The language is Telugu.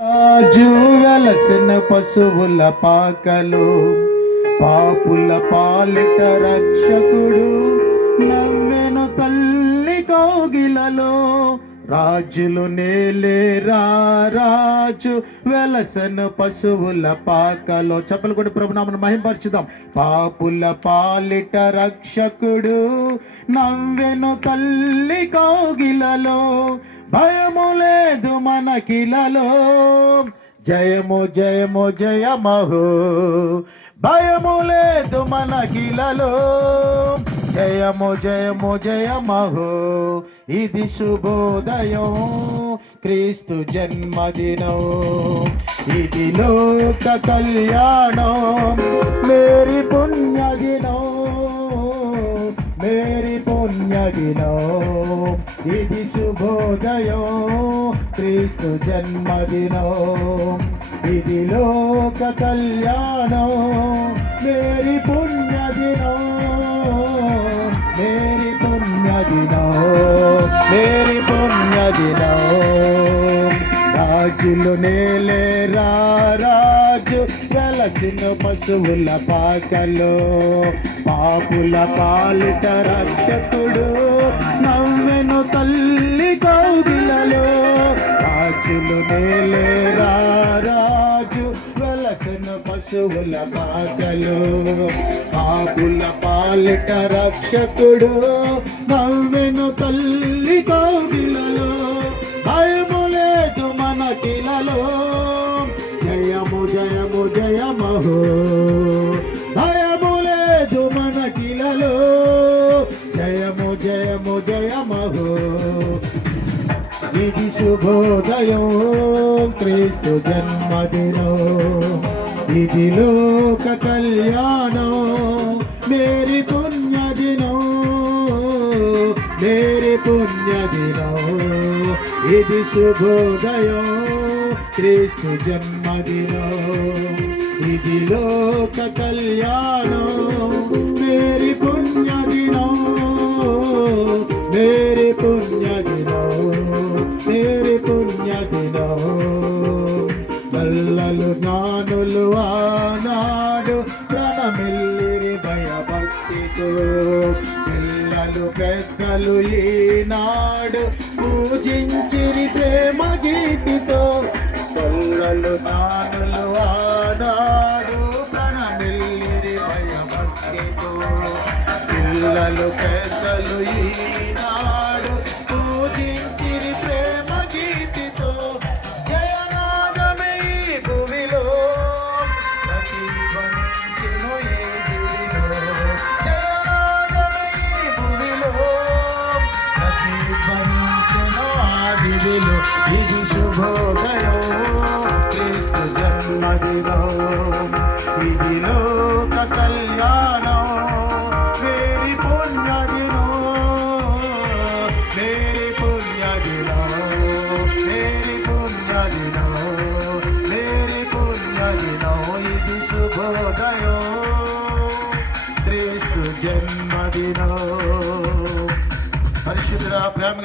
రాజు వెలసిన పశువుల పాకలు, పాపుల పాలిట రక్షకుడు, నవ్వెను తల్లి కౌగిలలో. రాజులు నేలే రాజు వెలసిన పశువుల పాకలో. చెప్పలు కూడా ప్రభునామను మహింపరచుదాం. పాపుల పాలిట రక్షకుడు, నవ్వెను తల్లి కౌగిలలో. భయము లేదు మనకిలలో, జయము జయము జయమహో. భయము లేదు మనకిలలో, జయము జయము జయమహో. ఇది శుభోదయం, క్రీస్తు జన్మదినం, ఇది లోక కళ్యాణం, మేరీ పుణ్యదినం, మేరీ పుణ్యదినం. ఇది శుభోదయం, క్రీస్తు జన్మదినం, ఇది లోక కళ్యాణం, మేరీ పుణ్యదినం, మేరీ పుణ్యదినం, మేరీ పుణ్యదినం. రాజులు నేలే రాజు వెలసిన పశువుల పాకలో, పాపుల పాలిట రక్షకుడు, నవ్వెను తల్లి కౌగిలలో. రాజులు నేలే రాజు వెలసిన పశువుల పాకలో, పాపుల పాలిట రక్షకుడు, నవ్వెను తల్లి కౌగిలలో. భయము లేదు మనకిలలో, జయము జయము జయమహో. భయము లేదు మనకిలలో, జయము జయము జయమహో. ఇది శుభోదయం, క్రీస్తు జన్మదినం, ఇది లోక కళ్యాణం, మేరీ పుణ్యదినం, మేరీ పుణ్యదినం. ఇది శుభోదయం, క్రీస్తు జన్మదినం, ఇది లోక కళ్యాణం, మేరీ పుణ్యదినం, మేరీ పుణ్యదినం, మేరీ పుణ్యదినం. బల్లలు జ్ఞానులు ఆనాడు ప్రణమిల్లిరి భయభక్తితో, పిల్లలు పెద్దలు ఈనాడు పూజించిరి ప్రేమ గీతితో. బల్లలు జ్ఞానులు ఆనాడు ప్రణమిల్లిరి భయభక్తితో, పిల్లలు పెద్దలు ఈనాడు పూజించిరి ప్రేమ గీతితో. జయనాదమే ఈ భూమిలో ప్రతిధ్వనించెను ఈ దివిలో, జయనాదమే ఈ భూమిలో ప్రతిధ్వనించెను ఆ దివిలో. ఇది శుభోదయం, క్రీస్తు జన్మదినం, ఇది లోక కళ్యాణం, మేరీ పుణ్యదినం, మేరీ పుణ్యదినం, మేరీ పుణ్యదినం, మేరీ పుణ్యదినం. ఇది శుభోదయం, క్రీస్తు జన్మదినం. పరిశుద్ధ ప్రేమ